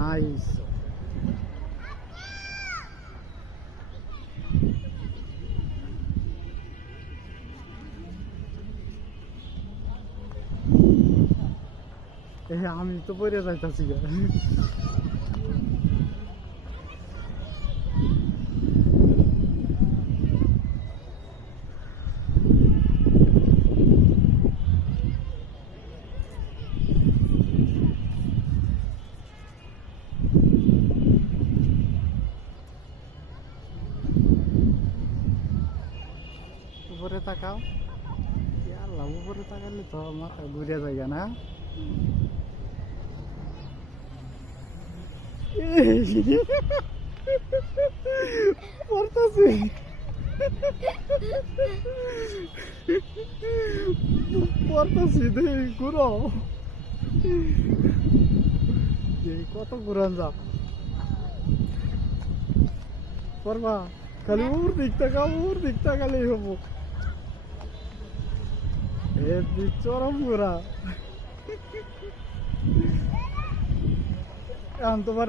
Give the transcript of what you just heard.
Nice. আমি তো পড়ে যাইতাছি। উপরে তাকাও। আল্লাহ, উপরে তাকালে তো মাথা ঘুরে যায় না। পড়তাছি পড়তাছি ঘুরো। কত ঘুরান যা পড়বা, খালি ওর দিক তাকাও, ওর দিক তাকালেই হবো। এর দিক চরম ঘোরা। এখন তোমার